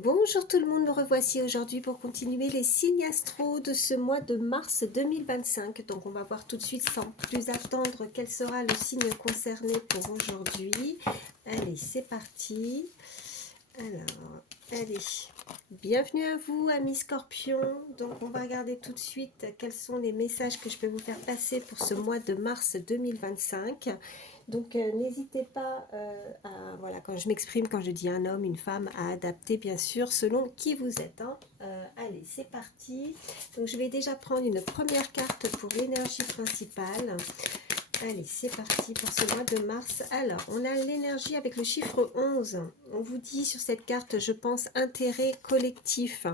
Bonjour tout le monde, nous revoici aujourd'hui pour continuer les signes astro de ce mois de mars 2025. Donc on va voir tout de suite sans plus attendre quel sera le signe concerné pour aujourd'hui. Allez, c'est parti. Alors, allez, bienvenue à vous amis Scorpions. Donc on va regarder tout de suite quels sont les messages que je peux vous faire passer pour ce mois de mars 2025. Donc n'hésitez pas voilà, quand je m'exprime, quand je dis un homme, une femme, à adapter bien sûr selon qui vous êtes. Hein. Allez, c'est parti. Donc je vais déjà prendre une première carte pour l'énergie principale. Allez, c'est parti pour ce mois de mars. Alors, on a l'énergie avec le chiffre 11. On vous dit sur cette carte, je pense, intérêt collectif.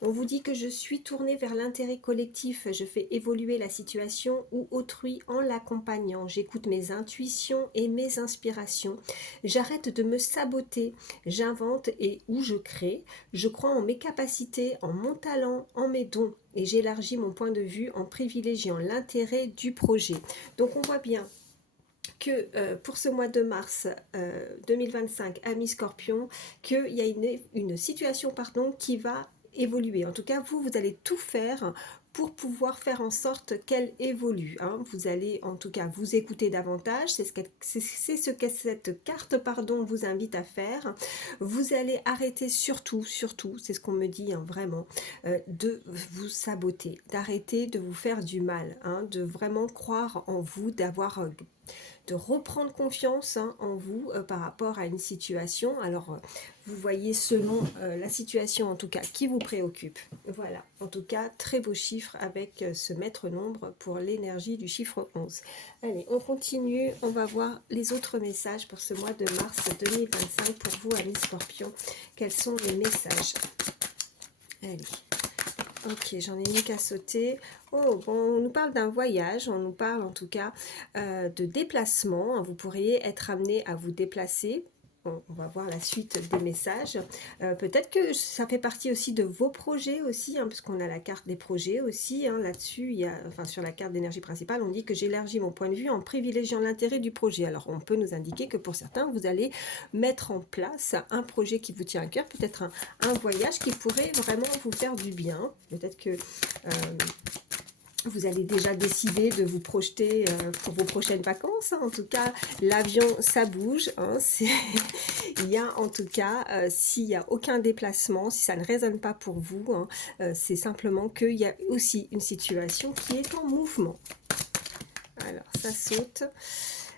On vous dit que je suis tournée vers l'intérêt collectif. Je fais évoluer la situation ou autrui en l'accompagnant. J'écoute mes intuitions et mes inspirations. J'arrête de me saboter. J'invente et où je crée. Je crois en mes capacités, en mon talent, en mes dons. Et j'élargis mon point de vue en privilégiant l'intérêt du projet. Donc on voit bien que pour ce mois de mars 2025, amis Scorpion, qu'il y a une situation qui va évoluer. En tout cas, vous allez tout faire pour pouvoir faire en sorte qu'elle évolue. Hein. Vous allez en tout cas vous écouter davantage, c'est ce que cette carte vous invite à faire. Vous allez arrêter surtout, c'est ce qu'on me dit hein, vraiment, de vous saboter, d'arrêter de vous faire du mal, hein, de vraiment croire en vous, de reprendre confiance hein, en vous par rapport à une situation. Alors, vous voyez selon la situation en tout cas qui vous préoccupe. Voilà, en tout cas, très beau chiffre avec ce maître nombre pour l'énergie du chiffre 11. Allez, on continue, on va voir les autres messages pour ce mois de mars 2025 pour vous, amis Scorpions. Quels sont les messages? Allez. Ok, j'en ai mis qu'à sauter. Oh, bon, on nous parle d'un voyage, on nous parle en tout cas de déplacement. Vous pourriez être amené à vous déplacer. On va voir la suite des messages. Peut-être que ça fait partie aussi de vos projets aussi, hein, puisqu'on a la carte des projets aussi. Hein, là-dessus, enfin, sur la carte d'énergie principale, on dit que j'élargis mon point de vue en privilégiant l'intérêt du projet. Alors, on peut nous indiquer que pour certains, vous allez mettre en place un projet qui vous tient à cœur, peut-être un voyage qui pourrait vraiment vous faire du bien. Peut-être que vous allez déjà décider de vous projeter pour vos prochaines vacances. Hein. En tout cas, l'avion, ça bouge. Hein. Il y a en tout cas, s'il n'y a aucun déplacement, si ça ne résonne pas pour vous, hein, c'est simplement qu'il y a aussi une situation qui est en mouvement. Alors, ça saute.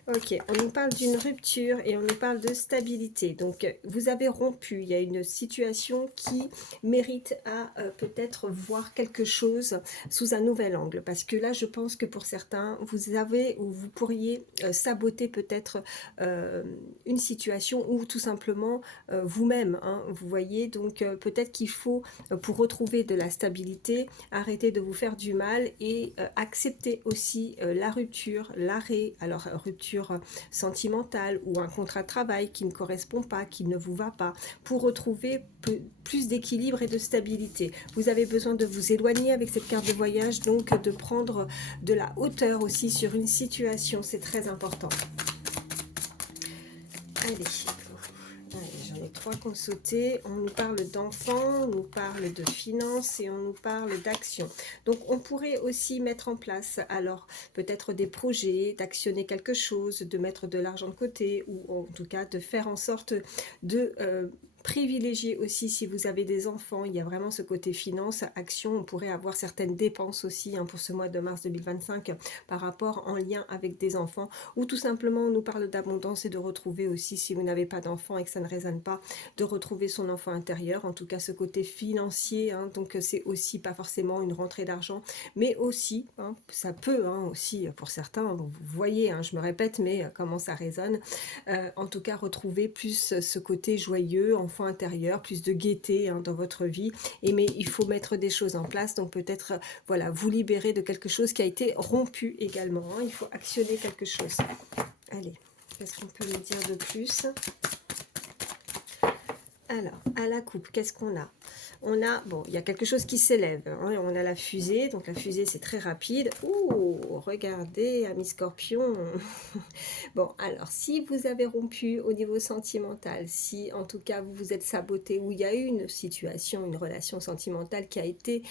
Ok, on nous parle d'une rupture et on nous parle de stabilité. Donc, vous avez rompu. Il y a une situation qui mérite à peut-être voir quelque chose sous un nouvel angle. Parce que là, je pense que pour certains, vous avez ou vous pourriez saboter peut-être une situation ou tout simplement vous-même. Hein, vous voyez, donc peut-être qu'il faut, pour retrouver de la stabilité, arrêter de vous faire du mal et accepter aussi la rupture, l'arrêt. Alors, rupture sentimentale ou un contrat de travail qui ne correspond pas, qui ne vous va pas, pour retrouver plus d'équilibre et de stabilité. Vous avez besoin de vous éloigner avec cette carte de voyage, donc de prendre de la hauteur aussi sur une situation, c'est très important. Allez, j'en ai 3 qui ont sauté. On nous parle d'enfants, on nous parle de finances et on nous parle d'action. Donc on pourrait aussi mettre en place alors peut-être des projets, d'actionner quelque chose, de mettre de l'argent de côté ou en tout cas de faire en sorte de privilégier aussi si vous avez des enfants. Il y a vraiment ce côté finance, action. On pourrait avoir certaines dépenses aussi hein, pour ce mois de mars 2025 par rapport en lien avec des enfants ou tout simplement on nous parle d'abondance et de retrouver aussi si vous n'avez pas d'enfant et que ça ne résonne pas, de retrouver son enfant intérieur, en tout cas ce côté financier, hein, donc c'est aussi pas forcément une rentrée d'argent, mais aussi, hein, ça peut hein, aussi pour certains, vous voyez, hein, je me répète, mais comment ça résonne, en tout cas retrouver plus ce côté joyeux, enfant intérieur, plus de gaieté hein, dans votre vie, et mais il faut mettre des choses en place, donc peut-être voilà, vous libérer de quelque chose qui a été rompu également, hein, il faut actionner quelque chose. Allez, qu'est-ce qu'on peut me dire de plus? Alors, à la coupe, qu'est-ce qu'on a? On a, bon, il y a quelque chose qui s'élève, hein. On a la fusée, donc la fusée c'est très rapide. Ouh, regardez, ami Scorpion. Bon, alors, si vous avez rompu au niveau sentimental, si en tout cas vous vous êtes saboté, ou il y a eu une situation, une relation sentimentale qui a été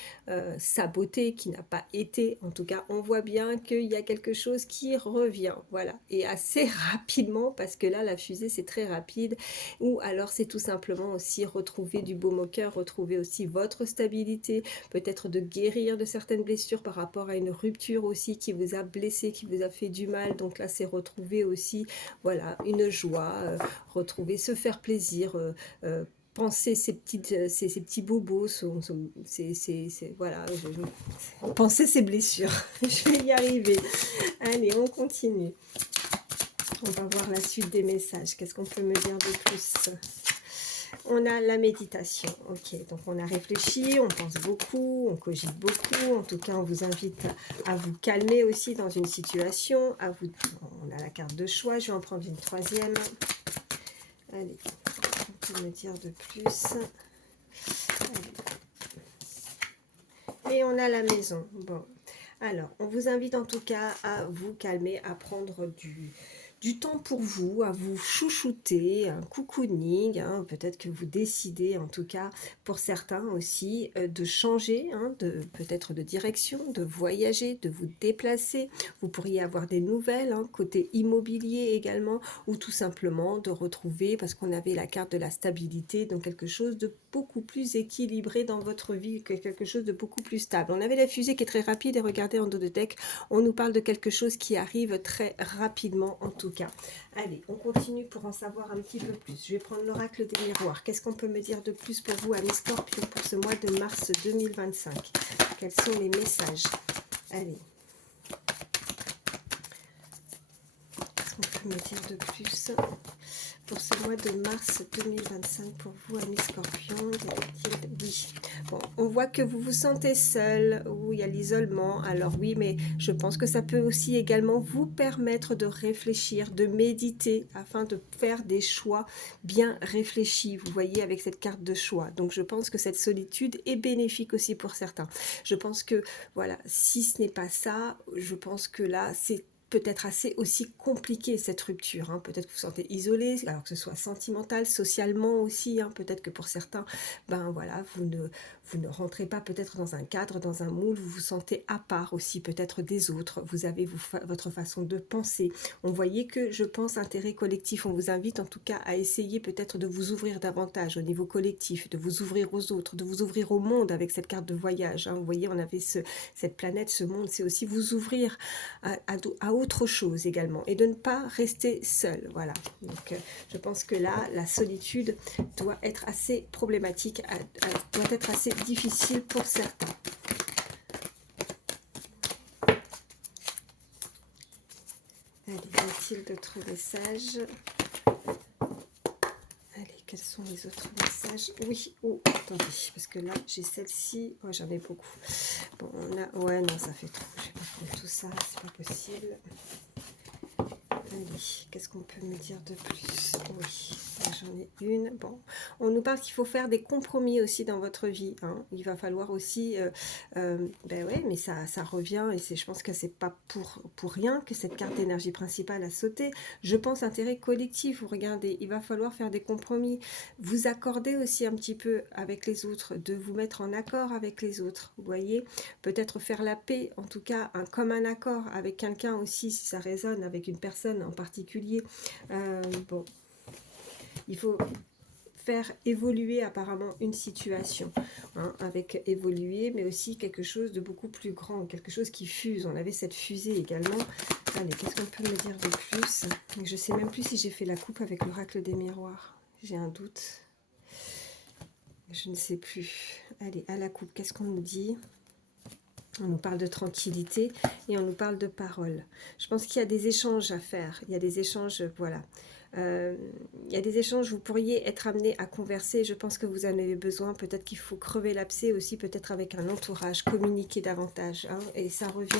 sabotée, qui n'a pas été, en tout cas, on voit bien qu'il y a quelque chose qui revient, voilà, et assez rapidement, parce que là, la fusée c'est très rapide. Ou alors c'est tout simplement aussi retrouver du baume au cœur, retrouver aussi votre stabilité, peut-être de guérir de certaines blessures par rapport à une rupture aussi qui vous a blessé, qui vous a fait du mal. Donc là c'est retrouver aussi, voilà, une joie, retrouver, se faire plaisir, penser ces petits bobos, voilà, penser ces blessures. Je vais y arriver. Allez, on continue. On va voir la suite des messages. Qu'est-ce qu'on peut me dire de plus? On a la méditation. Ok, donc on a réfléchi, on pense beaucoup, on cogite beaucoup. En tout cas, on vous invite à vous calmer aussi dans une situation. On a la carte de choix. Je vais en prendre une troisième. Allez, on peut me dire de plus. Allez. Et on a la maison. Bon, alors, on vous invite en tout cas à vous calmer, à prendre du temps pour vous, à vous chouchouter, un cocooning, hein, peut-être que vous décidez, en tout cas pour certains aussi, de changer, hein, peut-être de direction, de voyager, de vous déplacer. Vous pourriez avoir des nouvelles, hein, côté immobilier également, ou tout simplement de retrouver, parce qu'on avait la carte de la stabilité, donc quelque chose de beaucoup plus équilibré dans votre vie, quelque chose de beaucoup plus stable. On avait la fusée qui est très rapide, et regardez en dos de deck, on nous parle de quelque chose qui arrive très rapidement en tout cas. Allez, on continue pour en savoir un petit peu plus. Je vais prendre l'oracle des miroirs. Qu'est-ce qu'on peut me dire de plus pour vous, amis Scorpion, pour ce mois de mars 2025? Quels sont les messages? Allez. Qu'est-ce qu'on peut me dire de plus pour ce mois de mars 2025 pour vous, amis Scorpions? Oui. Bon, on voit que vous vous sentez seul, où il y a l'isolement. Alors oui, mais je pense que ça peut aussi également vous permettre de réfléchir, de méditer, afin de faire des choix bien réfléchis. Vous voyez, avec cette carte de choix. Donc je pense que cette solitude est bénéfique aussi pour certains. Je pense que, voilà, si ce n'est pas ça, je pense que là, c'est peut-être assez aussi compliqué cette rupture, hein. Peut-être que vous vous sentez isolé, alors que ce soit sentimental, socialement aussi, hein. Peut-être que pour certains, ben voilà, vous ne rentrez pas peut-être dans un cadre, dans un moule, vous vous sentez à part aussi peut-être des autres, vous avez votre façon de penser. On voyait que, je pense, intérêt collectif, on vous invite en tout cas à essayer peut-être de vous ouvrir davantage au niveau collectif, de vous ouvrir aux autres, de vous ouvrir au monde avec cette carte de voyage, hein. Vous voyez, on avait cette planète, ce monde, c'est aussi vous ouvrir à autre chose également, et de ne pas rester seul. Voilà, donc je pense que là, la solitude doit être assez problématique, doit être assez difficile pour certains. Allez, y a-t-il d'autres messages? Allez, quels sont les autres messages? Oui, oh, attendez, parce que là, j'ai celle-ci. Oh, j'en ai beaucoup. Bon, on a... Ouais, non, ça fait trop. Je vais pas prendre tout ça, c'est pas possible. Allez, qu'est-ce qu'on peut me dire de plus? Oui, j'en ai une. Bon, on nous parle qu'il faut faire des compromis aussi dans votre vie, hein. Il va falloir aussi... ben ouais, mais ça revient, et je pense que c'est pas pour rien que cette carte d'énergie principale a sauté. Je pense intérêt collectif, vous regardez, il va falloir faire des compromis. Vous accorder aussi un petit peu avec les autres, de vous mettre en accord avec les autres, vous voyez. Peut-être faire la paix, en tout cas, comme un accord avec quelqu'un aussi, si ça résonne avec une personne en particulier. Bon, il faut faire évoluer apparemment une situation, hein, avec évoluer, mais aussi quelque chose de beaucoup plus grand, quelque chose qui fuse. On avait cette fusée également. Allez, qu'est-ce qu'on peut me dire de plus? Je sais même plus si j'ai fait la coupe avec l'oracle des miroirs. J'ai un doute. Je ne sais plus. Allez, à la coupe, qu'est-ce qu'on nous dit? On nous parle de tranquillité et on nous parle de parole. Je pense qu'il y a des échanges à faire. Il y a des échanges, voilà. Il y a des échanges, vous pourriez être amené à converser. Je pense que vous en avez besoin. Peut-être qu'il faut crever l'abcès aussi, peut-être avec un entourage, communiquer davantage, hein. Et ça revient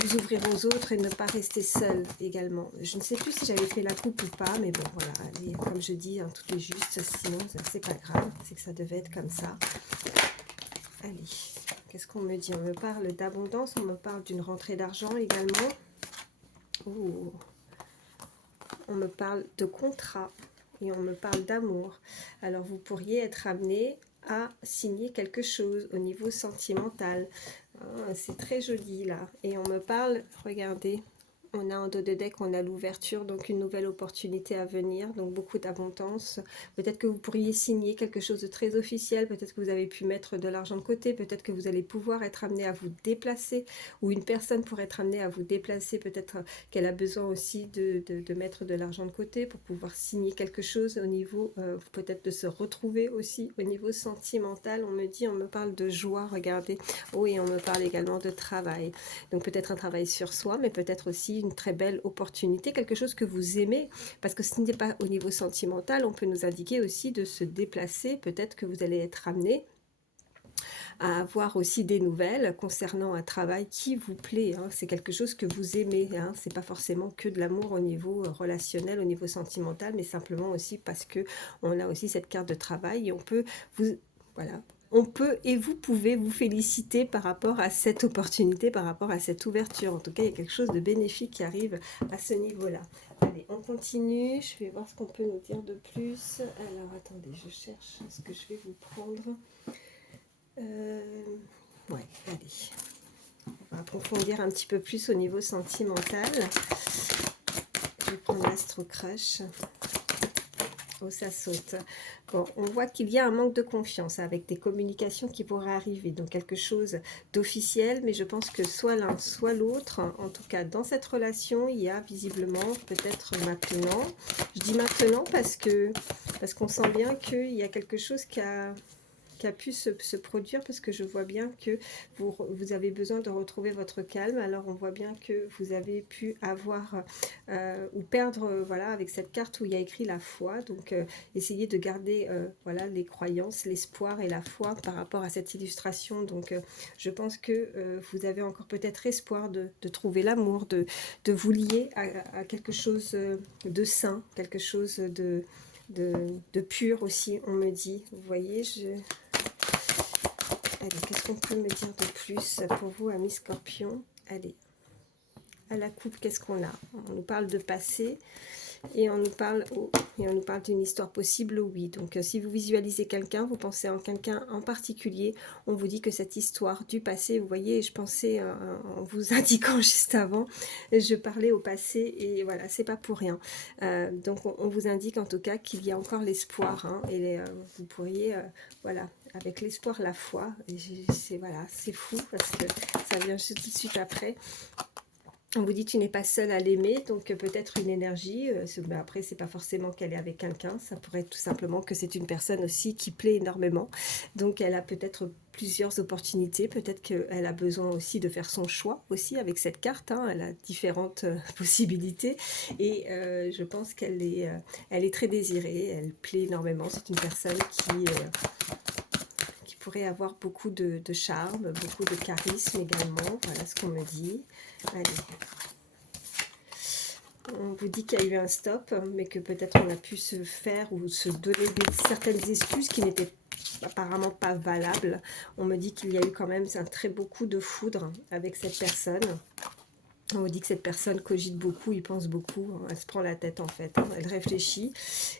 vous ouvrir aux autres et ne pas rester seul également. Je ne sais plus si j'avais fait la coupe ou pas, mais bon, voilà, allez, comme je dis, hein, tout est juste, sinon c'est pas grave, c'est que ça devait être comme ça. Allez, qu'est-ce qu'on me dit? On me parle d'abondance, on me parle d'une rentrée d'argent également. Ouh. On me parle de contrat et on me parle d'amour. Alors vous pourriez être amené à signer quelque chose au niveau sentimental. Ah, c'est très joli là. Et on me parle, regardez, on a en dos de deck, on a l'ouverture, donc une nouvelle opportunité à venir, donc beaucoup d'abondance. Peut-être que vous pourriez signer quelque chose de très officiel, peut-être que vous avez pu mettre de l'argent de côté, peut-être que vous allez pouvoir être amené à vous déplacer, ou une personne pourrait être amenée à vous déplacer, peut-être qu'elle a besoin aussi de mettre de l'argent de côté pour pouvoir signer quelque chose au niveau, peut-être de se retrouver aussi au niveau sentimental. On me dit, on me parle de joie, regardez. Oui, on me parle également de travail. Donc peut-être un travail sur soi, mais peut-être aussi une très belle opportunité, quelque chose que vous aimez, parce que ce n'est pas au niveau sentimental, on peut nous indiquer aussi de se déplacer, peut-être que vous allez être amené à avoir aussi des nouvelles concernant un travail qui vous plaît, hein. C'est quelque chose que vous aimez, hein. C'est pas forcément que de l'amour au niveau relationnel, au niveau sentimental, mais simplement aussi parce que on a aussi cette carte de travail et on peut vous, voilà, on peut et vous pouvez vous féliciter par rapport à cette opportunité, par rapport à cette ouverture. En tout cas, il y a quelque chose de bénéfique qui arrive à ce niveau-là. Allez, on continue. Je vais voir ce qu'on peut nous dire de plus. Alors, attendez, je cherche ce que je vais vous prendre. Ouais, allez. On va approfondir un petit peu plus au niveau sentimental. Je vais prendre l'Astro Crush. Oh, ça saute. Bon, on voit qu'il y a un manque de confiance avec des communications qui pourraient arriver, donc quelque chose d'officiel, mais je pense que soit l'un, soit l'autre, en tout cas dans cette relation, il y a visiblement peut-être maintenant, je dis maintenant parce qu'on sent bien qu'il y a quelque chose qui a pu se produire, parce que je vois bien que vous avez besoin de retrouver votre calme. Alors on voit bien que vous avez pu avoir ou perdre, voilà, avec cette carte où il y a écrit la foi. Donc essayez de garder voilà, les croyances, l'espoir et la foi par rapport à cette illustration. Donc je pense que vous avez encore peut-être espoir de trouver l'amour, de vous lier à quelque chose de sain, quelque chose de pur aussi, on me dit. Vous voyez, allez, qu'est-ce qu'on peut me dire de plus pour vous, amis Scorpion? Allez, à la coupe, qu'est-ce qu'on a? On nous parle de passé et on nous parle d'une histoire possible, oui. Donc, si vous visualisez quelqu'un, vous pensez en quelqu'un en particulier, on vous dit que cette histoire du passé, vous voyez, je pensais en vous indiquant juste avant, je parlais au passé et voilà, c'est pas pour rien. Donc, on vous indique en tout cas qu'il y a encore l'espoir, hein, et vous pourriez, voilà, avec l'espoir, la foi, c'est voilà, c'est fou parce que ça vient juste tout de suite après. On vous dit tu n'es pas seul à l'aimer, donc peut-être une énergie, après c'est pas forcément qu'elle est avec quelqu'un, ça pourrait être tout simplement que c'est une personne aussi qui plaît énormément, donc elle a peut-être plusieurs opportunités, peut-être qu'elle a besoin aussi de faire son choix aussi avec cette carte, hein. Elle a différentes possibilités et je pense qu'elle est, elle est très désirée, elle plaît énormément, c'est une personne qui pourrait avoir beaucoup de charme, beaucoup de charisme également, voilà ce qu'on me dit. Allez. On vous dit qu'il y a eu un stop, mais que peut-être on a pu se faire ou se donner certaines excuses qui n'étaient apparemment pas valables. On me dit qu'il y a eu quand même un très beau coup de foudre avec cette personne. On me dit que cette personne cogite beaucoup, il pense beaucoup, hein, elle se prend la tête en fait, hein, elle réfléchit.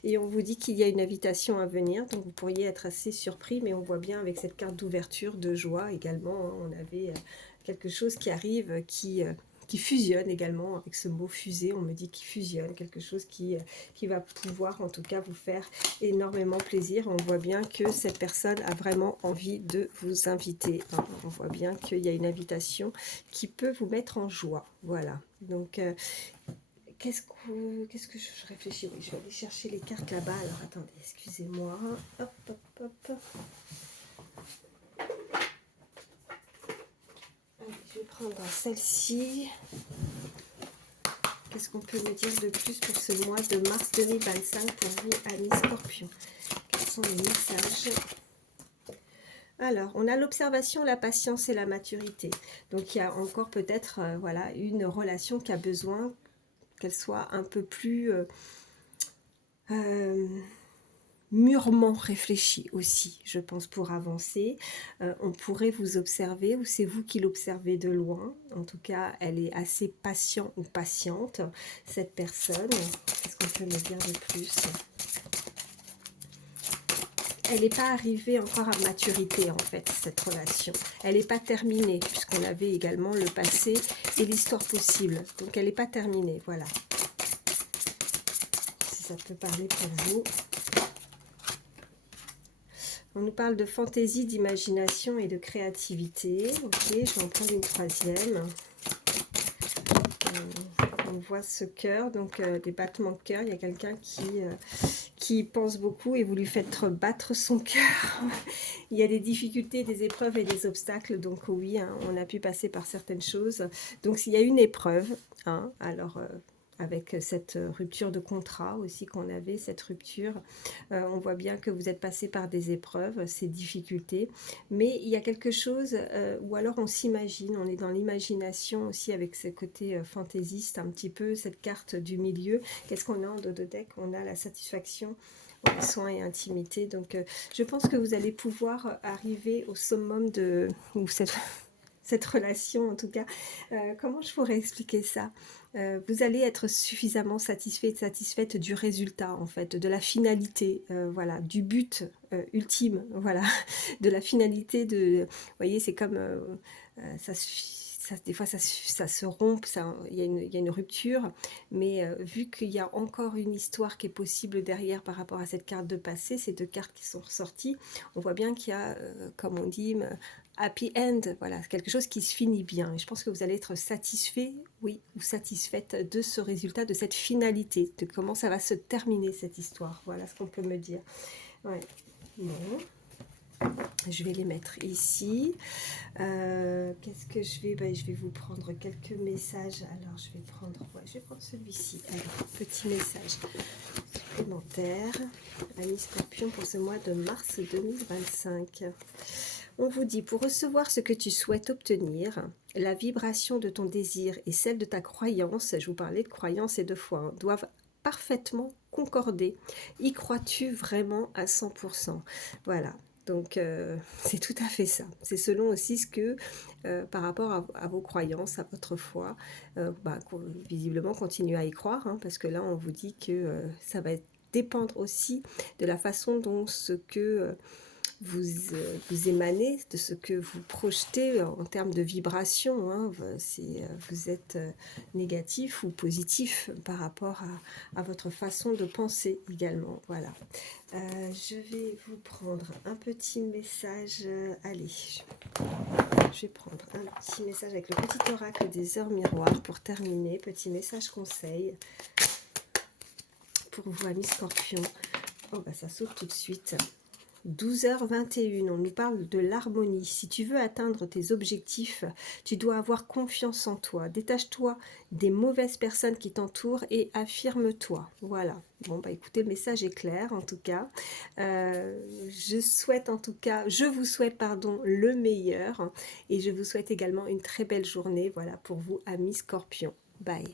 Et on vous dit qu'il y a une invitation à venir, donc vous pourriez être assez surpris, mais on voit bien avec cette carte d'ouverture, de joie également, hein, on avait quelque chose qui arrive, qui fusionne également, avec ce mot fuser, on me dit qu'il fusionne, quelque chose qui va pouvoir en tout cas vous faire énormément plaisir. On voit bien que cette personne a vraiment envie de vous inviter, hein. On voit bien qu'il y a une invitation qui peut vous mettre en joie, voilà. Donc qu'est-ce que je réfléchis? Oui, je vais aller chercher les cartes là-bas, alors attendez, excusez-moi, hop hop hop. Je vais prendre celle-ci. Qu'est-ce qu'on peut me dire de plus pour ce mois de mars 2025 pour vous, amis Scorpion? Quels sont les messages? Alors, on a l'observation, la patience et la maturité. Donc, il y a encore peut-être voilà, une relation qui a besoin qu'elle soit un peu plus mûrement réfléchie aussi, je pense, pour avancer. On pourrait vous observer, ou c'est vous qui l'observez de loin. En tout cas, elle est assez patient ou patiente, cette personne. Qu'est-ce qu'on peut me dire de plus ? Elle n'est pas arrivée encore à maturité, en fait, cette relation. Elle n'est pas terminée, puisqu'on avait également le passé et l'histoire possible. Donc, elle n'est pas terminée, voilà. Si ça peut parler pour vous. On nous parle de fantaisie, d'imagination et de créativité. Ok, je vais en prendre une troisième. On voit ce cœur, donc des battements de cœur. Il y a quelqu'un qui pense beaucoup et vous lui faites battre son cœur. Il y a des difficultés, des épreuves et des obstacles. Donc oui, hein, on a pu passer par certaines choses. Donc s'il y a une épreuve, hein, alors avec cette rupture de contrat aussi qu'on avait, cette rupture, on voit bien que vous êtes passé par des épreuves, ces difficultés. Mais il y a quelque chose, ou alors on s'imagine, on est dans l'imagination aussi avec ce côté fantaisiste, un petit peu, cette carte du milieu. Qu'est-ce qu'on a en dos de deck? On a la satisfaction, soins et intimité. Donc je pense que vous allez pouvoir arriver au summum de ou cette relation en tout cas. Comment je pourrais expliquer ça? Vous allez être suffisamment satisfait, satisfaite du résultat en fait, de la finalité, voilà, du but ultime, voilà, de la finalité de, vous voyez, c'est comme ça suffit. Ça, des fois, ça se rompt, il y a une rupture, mais vu qu'il y a encore une histoire qui est possible derrière par rapport à cette carte de passé, ces deux cartes qui sont ressorties, on voit bien qu'il y a, comme on dit, happy end, voilà, quelque chose qui se finit bien. Et je pense que vous allez être satisfait, oui, ou satisfaite de ce résultat, de cette finalité, de comment ça va se terminer cette histoire. Voilà ce qu'on peut me dire. Ouais. Bon. Je vais les mettre ici. Qu'est-ce que je vais... Ben, je vais vous prendre quelques messages. Alors, je vais prendre celui-ci. Alors, petit message supplémentaire. Amis Scorpion pour ce mois de mars 2025. On vous dit, pour recevoir ce que tu souhaites obtenir, la vibration de ton désir et celle de ta croyance, je vous parlais de croyance et de foi, hein, doivent parfaitement concorder. Y crois-tu vraiment à 100%? Voilà. Donc, c'est tout à fait ça. C'est selon aussi ce que, par rapport à vos croyances, à votre foi, visiblement, continuez à y croire, hein, parce que là, on vous dit que ça va dépendre aussi de la façon dont ce que vous émanez, de ce que vous projetez en termes de vibration, hein, si vous êtes négatif ou positif par rapport à votre façon de penser également. Voilà. Je vais vous prendre un petit message. Allez, je vais prendre un petit message avec le petit oracle des heures miroirs pour terminer. Petit message conseil pour vous, amis Scorpions. Oh, bah ça saute tout de suite. 12h21, on nous parle de l'harmonie. Si tu veux atteindre tes objectifs, tu dois avoir confiance en toi. Détache-toi des mauvaises personnes qui t'entourent et affirme-toi. Voilà. Bon, bah écoutez, le message est clair en tout cas. Je vous souhaite, pardon, le meilleur. Et je vous souhaite également une très belle journée. Voilà pour vous, amis Scorpions. Bye.